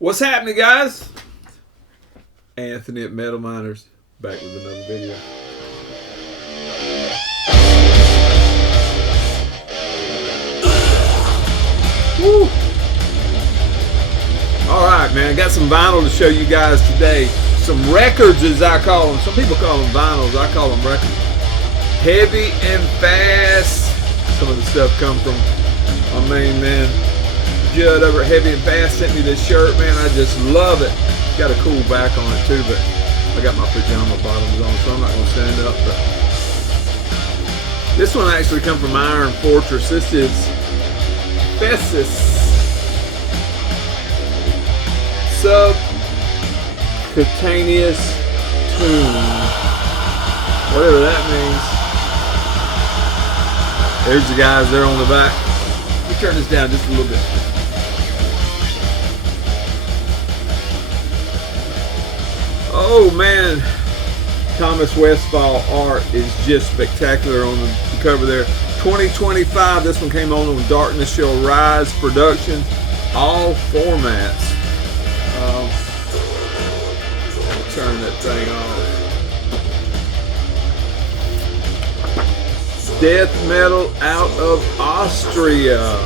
What's happening, guys? Anthony at Metal Miners, back with another video. Woo! Alright, man, I got some vinyl to show you guys today. Some records, as I call them. Some people call them vinyls, I call them records. Heavy and fast. Some of the stuff come from my main man Judd over at Heavy and Fast sent me this shirt, man. I just love it. Got a cool back on it too, but I got my pajama bottoms on, so I'm not gonna stand up. But this one actually come from Iron Fortress. This is Fessus Subcutaneous Tom, whatever that means. There's the guys there on the back. Let me turn this down just a little bit. Oh man, Thomas Westphal art is just spectacular on the cover there. 2025, this one came on Darkness Shall Rise Productions, all formats. I'll turn that thing off. Death metal out of Austria.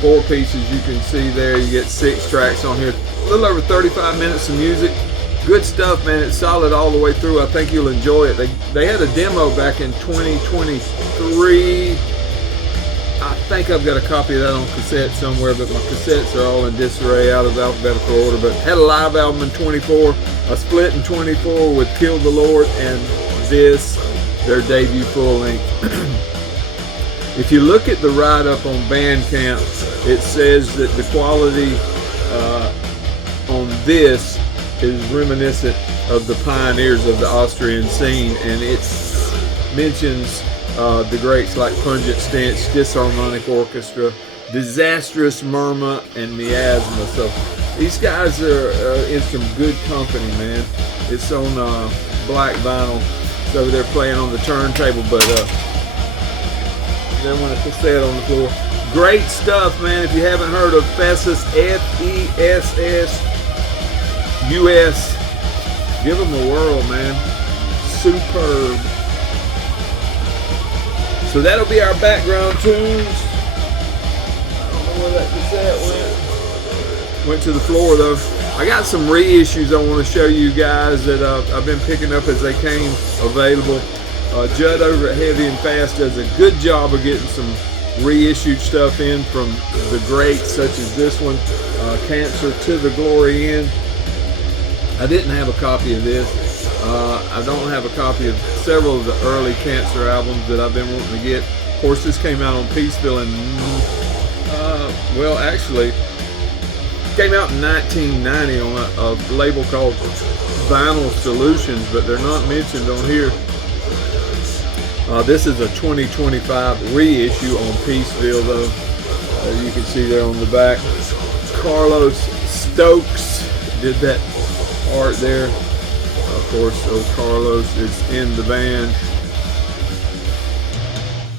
4 pieces you can see there. You get 6 tracks on here. A little over 35 minutes of music. Good stuff, man. It's solid all the way through. I think you'll enjoy it. They had a demo back in 2023. I think I've got a copy of that on cassette somewhere, but my cassettes are all in disarray out of alphabetical order. But had a live album in 24, a split in 24 with Kill the Lord, and this, their debut full length. If you look at the write-up on Bandcamp, it says that the quality on this is reminiscent of the pioneers of the Austrian scene, and it mentions the greats like Pungent Stench, Disharmonic Orchestra, Disastrous Murmur, and Miasma. So these guys are in some good company, man. It's on black vinyl. It's over there playing on the turntable, but then when it's cassette on the floor. Great stuff, man. If you haven't heard of Fessus, F-E-S-S-U-S, give them a whirl, man. Superb. So that'll be our background tunes. I don't know where that cassette went. Went to the floor, though. I got some reissues I want to show you guys that I've been picking up as they came available. Judd over at Heavy and Fast does a good job of getting some reissued stuff in from the greats, such as this one, Cancer to the Gory End. I didn't have a copy of this. I don't have a copy of several of the early Cancer albums that I've been wanting to get. Of course, this came out on Peaceville and well, actually came out in 1990 on a label called Vinyl Solutions, but they're not mentioned on here. This is a 2025 reissue on Peaceville, though. You can see there on the back. Carlos Stokes did that art there. Of course, old Carlos is in the band.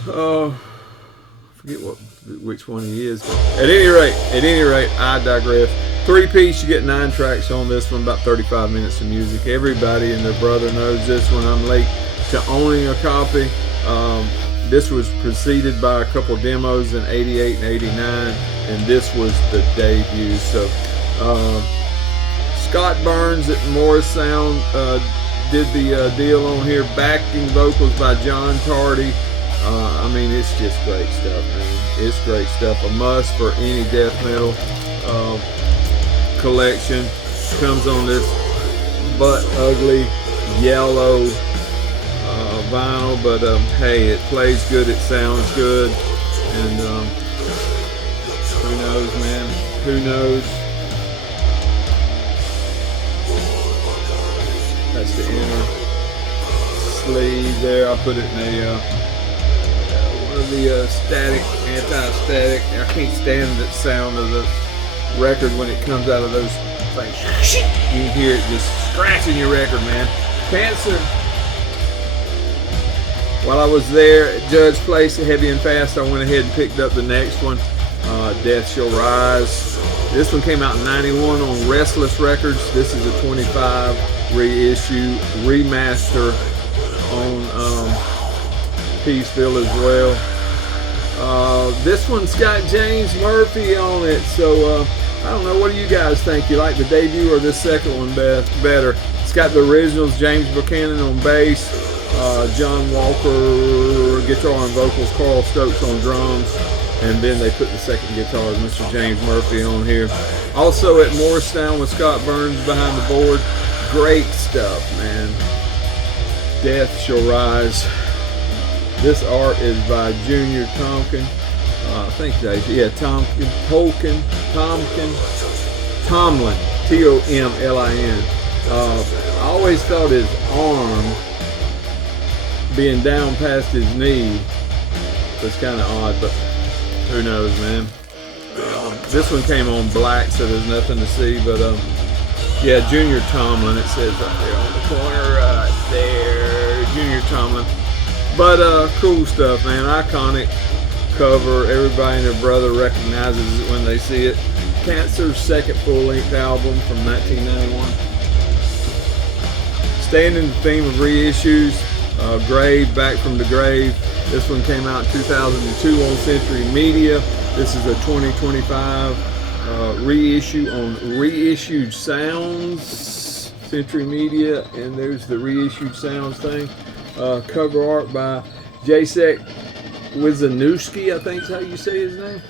I forget which one he is. At any rate, I digress. 3-piece, you get 9 tracks on this one, about 35 minutes of music. Everybody and their brother knows this one. I'm late to owning a copy. This was preceded by a couple demos in 88 and 89, and this was the debut. So Scott Burns at Morris Sound did the deal on here, backing vocals by John Tardy. I mean, it's just great stuff, man. It's great stuff. A must for any death metal collection. Comes on this butt ugly yellow vinyl, but hey, it plays good, it sounds good, and who knows, man, who knows. That's the inner sleeve there. I put it in a one of the static, anti-static. I can't stand the sound of the record when it comes out of those things. You can hear it just scratching your record, man. Cancer. While I was there at Judd's place at Heavy and Fast, I went ahead and picked up the next one. Death Shall Rise. This one came out in '91 on Restless Records. This is a 25 reissue, remaster on Peaceville as well. This one's got James Murphy on it, so I don't know, what do you guys think? You like the debut or this second one better? It's got the originals, James Buchanan on bass, John Walker guitar and vocals, Carl Stokes on drums, and then they put the second guitar, Mr. James Murphy, on here. Also at Morristown with Scott Burns behind the board. Great stuff, man. Death Shall Rise. This art is by Junior Tomkin. I think that's, yeah, Tomlin, Tomlin. I always thought his arm being down past his knee was kind of odd, but who knows, man. This one came on black, so there's nothing to see, but yeah, Junior Tomlin, it says up there on the corner right there, Junior Tomlin. But cool stuff, man. Iconic cover. Everybody and their brother recognizes it when they see it. Cancer's second full-length album from 1991. Staying in the theme of reissues, Grave, Back from the Grave. This one came out in 2002 on Century Media. This is a 2025 reissue on Reissued Sounds, Century Media, and there's the Reissued Sounds thing. Cover art by Jacek Wizanuski, I think is how you say his name.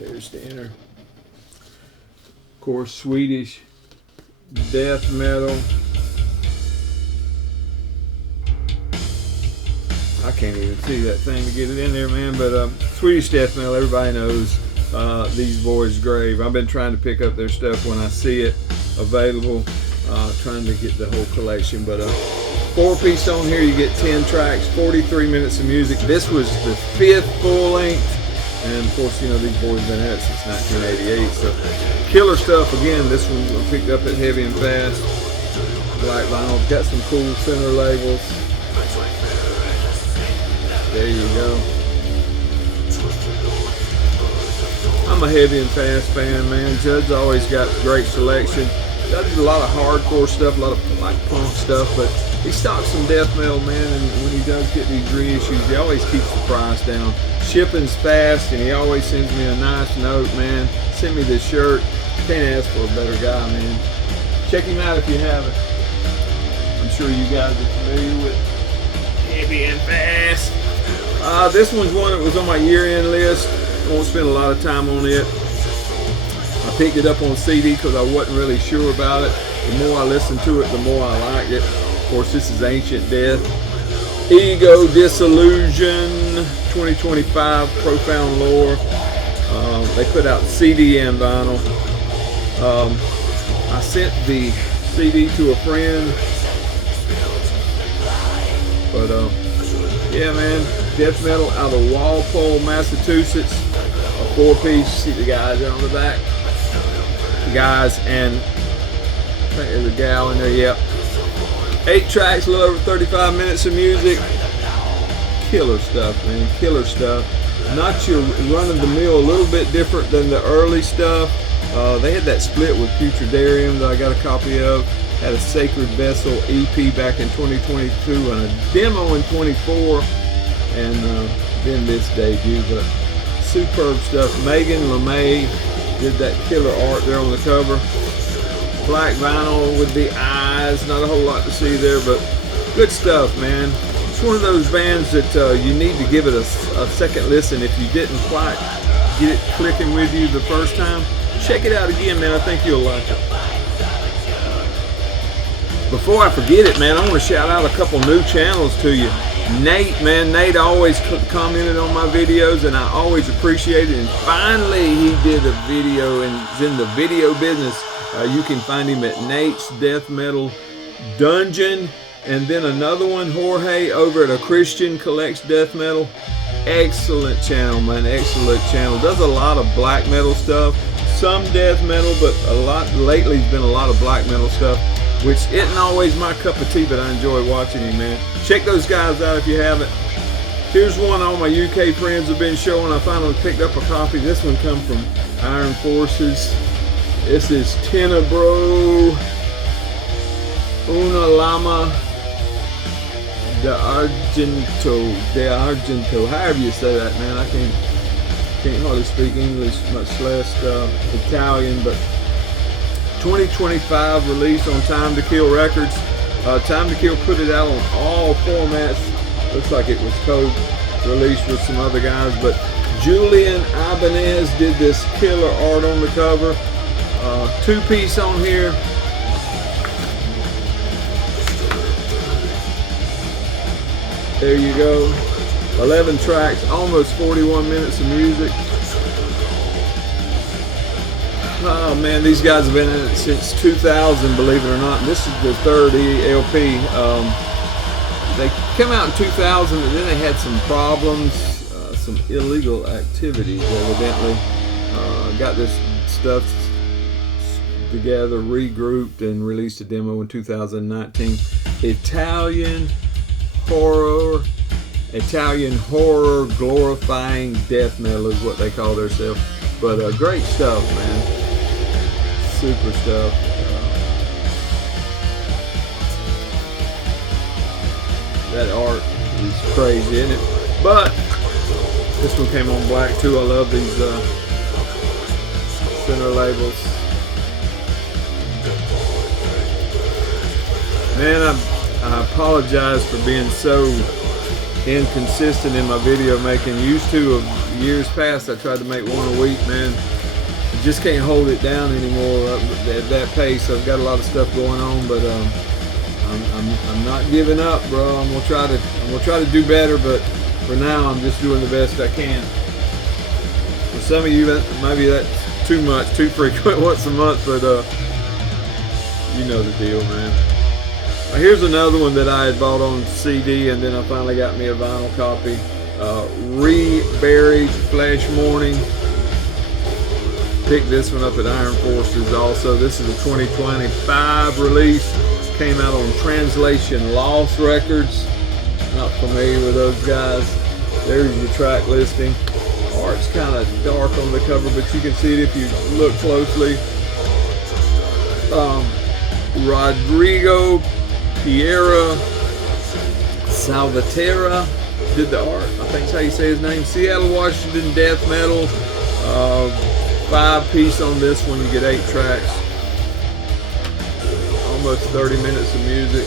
There's the inner. Of course, Swedish death metal. I can't even see that thing to get it in there, man, but Swedish death metal, everybody knows these boys' Grave. I've been trying to pick up their stuff when I see it available, trying to get the whole collection, but 4-piece on here. You get 10 tracks, 43 minutes of music. This was the 5th full length, and of course, you know, these boys have been at it since 1988, so killer stuff. Again, this one I picked up at Heavy and Fast. Black vinyl, got some cool center labels. There you go. I'm a Heavy and Fast fan, man. Judd's always got great selection. Does a lot of hardcore stuff, a lot of like punk stuff, but he stocks some death metal, man, and when he does get these reissues, he always keeps the price down. Shipping's fast, and he always sends me a nice note, man. Send me this shirt. Can't ask for a better guy, man. Check him out if you haven't. I'm sure you guys are familiar with Heavy and Fast. This one's one that was on my year-end list. I won't spend a lot of time on it. I picked it up on CD because I wasn't really sure about it. The more I listened to it, the more I liked it. Of course, this is Ancient Death. Ego, Dissolution, 2025, Profound Lore. They put out CD and vinyl. I sent the CD to a friend. But, yeah, man, death metal out of Walpole, Massachusetts. A 4-piece. See the guys on the back. The guys, and I think there's a gal in there. Yep. 8 tracks, a little over 35 minutes of music. Killer stuff, man. Killer stuff. Not your run-of-the-mill, a little bit different than the early stuff. They had that split with Putridarium that I got a copy of. Had a Sacred Vessel EP back in 2022 and a demo in 24, and then this debut. But superb stuff. Megan LeMay did that killer art there on the cover. Black vinyl with the eyes. Not a whole lot to see there, but good stuff, man. It's one of those bands that you need to give it a second listen. If you didn't quite get it clicking with you the first time, check it out again, man. I think you'll like it. Before I forget it, man, I want to shout out a couple new channels to you. Nate, man, Nate always commented on my videos, and I always appreciate it. And finally, he did a video and is in the video business. You can find him at Nate's Death Metal Dungeon. And then another one, Jorge, over at A Christian Collects Death Metal. Excellent channel, man, excellent channel. Does a lot of black metal stuff, some death metal, but a lot lately has been a lot of black metal stuff, which isn't always my cup of tea, but I enjoy watching him, man. Check those guys out if you haven't. Here's one all my UK friends have been showing. I finally picked up a copy. This one comes from Iron Forces. This is Tenebro, Una Lama de Argento, however you say that, man. I can't hardly speak English, much less Italian, but 2025 release on Time to Kill Records. Time to Kill put it out on all formats. Looks like it was co-released with some other guys, but Julian Ibanez did this killer art on the cover. Two-piece on here. There you go. 11 tracks, almost 41 minutes of music. Oh man, these guys have been in it since 2000, believe it or not. This is the third LP. They came out in 2000, and then they had some problems, some illegal activities, evidently. Got this stuff together, regrouped, and released a demo in 2019. Italian horror glorifying death metal is what they call themselves. But great stuff, man. Super stuff. That art is crazy, isn't it? But this one came on black too. I love these center labels. Man, I apologize for being so inconsistent in my video making. Used to, of years past, I tried to make one a week, man. I just can't hold it down anymore at that pace. I've got a lot of stuff going on, but I'm not giving up, bro. I'm gonna try to do better, but for now I'm just doing the best I can. For some of you, maybe that's too much, too frequent, once a month, but you know the deal, man. Here's another one that I had bought on CD, and then I finally got me a vinyl copy. Reberry Flash Mourning. Picked this one up at Iron Forces also. This is a 2025 release. Came out on Translation Lost Records. Not familiar with those guys. There's your track listing. Art's kind of dark on the cover, but you can see it if you look closely. Rodrigo Piera Salvatierra did the art. I think that's how you say his name. Seattle, Washington death metal. 5-piece on this one. You get 8 tracks. Almost 30 minutes of music.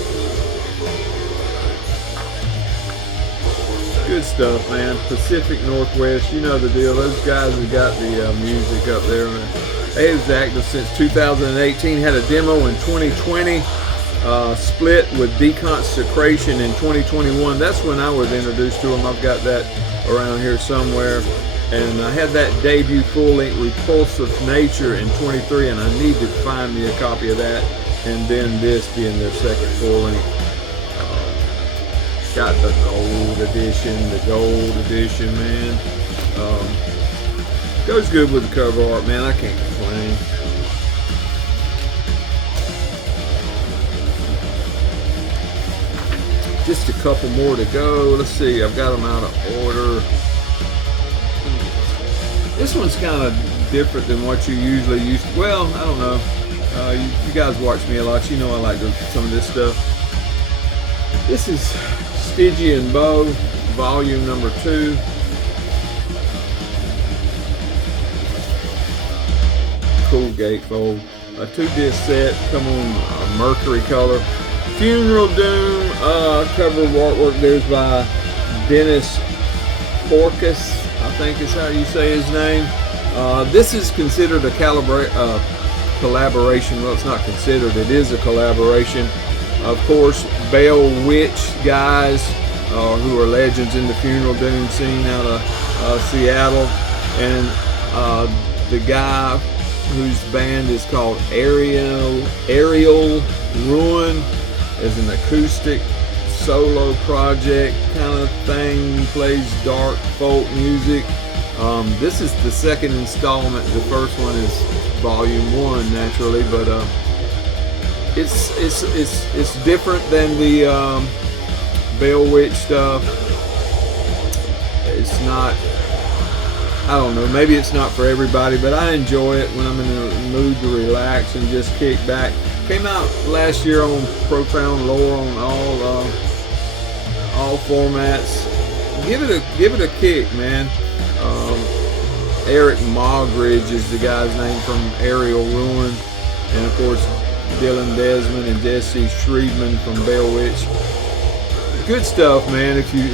Good stuff, man. Pacific Northwest, you know the deal. Those guys have got the music up there, man. They was active since 2018. Had a demo in 2020. Split with Deconsecration in 2021. That's when I was introduced to them. I've got that around here somewhere. And I had that debut full-length Repulsive Nature in 23, and I need to find me a copy of that. And then this being their second full-length. Got the gold edition, man. Goes good with the cover art, man. I can't complain. Just a couple more to go. Let's see, I've got them out of order. This one's kind of different than what you usually used to. Well, I don't know. You guys watch me a lot. You know I like some of this stuff. This is Stygian Bow, volume number 2. Cool gatefold. A 2-disc set, come on Mercury color. Funeral Doom, cover artwork there's by Dennis Forkas, I think is how you say his name. This is considered a collaboration. Well, it's not considered, it is a collaboration. Of course, Bell Witch guys, who are legends in the Funeral Doom scene out of Seattle. And the guy whose band is called Aerial Ruin is an acoustic solo project kind of thing. Plays dark folk music. This is the second installment. The first one is volume 1, naturally, but it's different than the Bell Witch stuff. it's not, I don't know, maybe it's not for everybody, but I enjoy it when I'm in the mood to relax and just kick back. Came out last year on Profound Lore on all formats. Give it a kick, man. Eric Mogridge is the guy's name from Aerial Ruin, and of course Dylan Desmond and Jesse Shriedman from Bell Witch. Good stuff, man. If you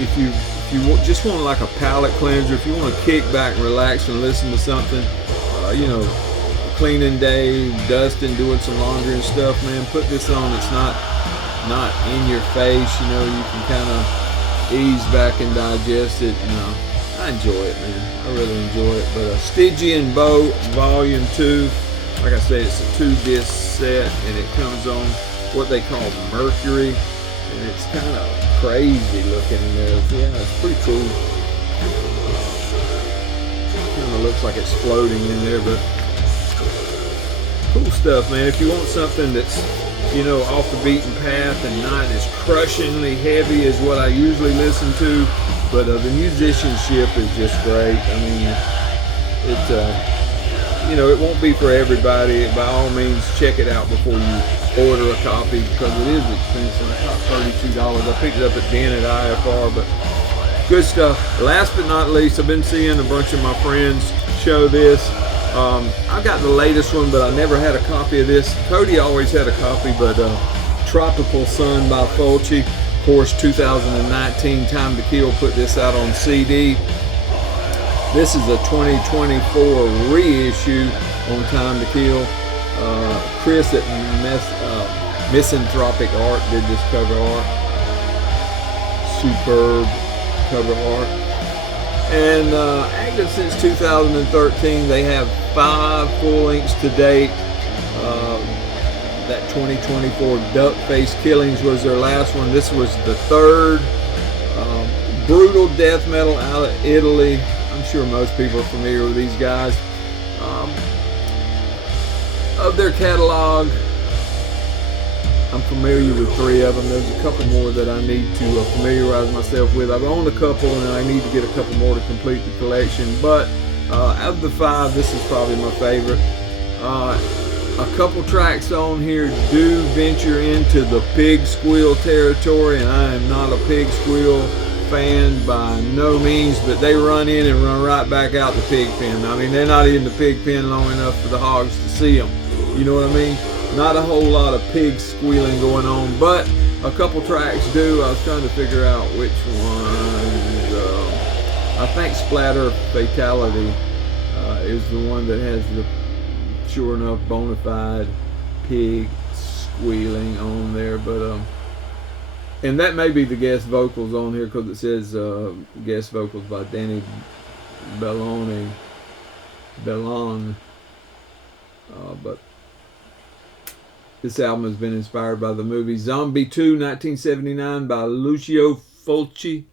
just want like a palate cleanser, if you want to kick back and relax and listen to something, you know, cleaning day, dusting, doing some laundry and stuff, man, put this on. It's not in your face, you know, you can kind of ease back and digest it. You know, I enjoy it, man. I really enjoy it. But Stygian Bow Volume 2, like I said, it's a 2-disc set, and it comes on what they call Mercury, and it's kind of crazy looking in there. Yeah, it's pretty cool. Kind of looks like it's floating in there, but cool stuff, man. If you want something that's, you know, off the beaten path and not as crushingly heavy as what I usually listen to, but the musicianship is just great. I mean, it you know, it won't be for everybody. By all means, check it out before you order a copy, because it is expensive. It's about $32. I picked it up at Den at IFR, but good stuff. Last but not least, I've been seeing a bunch of my friends show this. I got the latest one, but I never had a copy of this. Cody always had a copy, but Tropical Sun by Fulci. Of course, 2019 Time to Kill put this out on CD. This is a 2024 reissue on Time to Kill. Chris at Misanthropic Art did this cover art. Superb cover art. And active since 2013. They have 5 full lengths to date. That 2024 Duck Face Killings was their last one. This was the 3rd. Brutal death metal out of Italy. I'm sure most people are familiar with these guys. Of their catalog, I'm familiar with 3 of them. There's a couple more that I need to familiarize myself with. I've owned a couple, and I need to get a couple more to complete the collection. But out of the 5, this is probably my favorite. A couple tracks on here do venture into the pig squeal territory, and I am not a pig squeal fan by no means, but they run in and run right back out the pig pen. I mean, they're not in the pig pen long enough for the hogs to see them. You know what I mean? Not a whole lot of pig squealing going on, but a couple tracks do. I was trying to figure out which ones. I think Splatter Fatality is the one that has the, sure enough, bona fide pig squealing on there. But and that may be the guest vocals on here, because it says guest vocals by Danny Bellon. But this album has been inspired by the movie Zombie 2, 1979 by Lucio Fulci.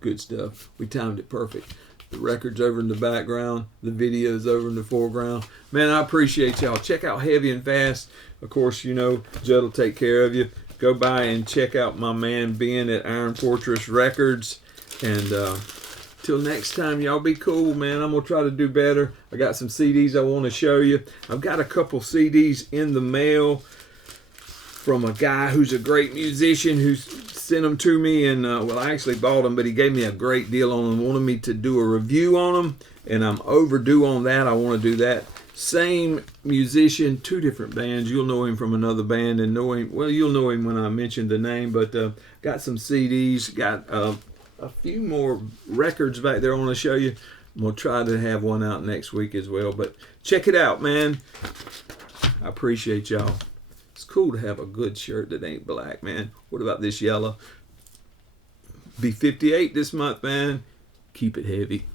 Good stuff. We timed it perfect. The record's over in the background. The video's over in the foreground. Man, I appreciate y'all. Check out Heavy and Fast. Of course, you know, Judd will take care of you. Go by and check out my man Ben at Iron Fortress Records. And till next time, y'all be cool, man. I'm going to try to do better. I got some CDs I want to show you. I've got a couple CDs in the mail from a guy who's a great musician who sent them to me. And, well, I actually bought them, but he gave me a great deal on them. Wanted me to do a review on them. And I'm overdue on that. I want to do that. Same musician, 2 different bands. You'll know him from another band, and know him, well, you'll know him when I mention the name. But got some CDs, got a few more records back there I want to show you. We'll try to have one out next week as well. But check it out, man. I appreciate y'all. It's cool to have a good shirt that ain't black, man. What about this yellow? Be 58 this month, man. Keep it heavy.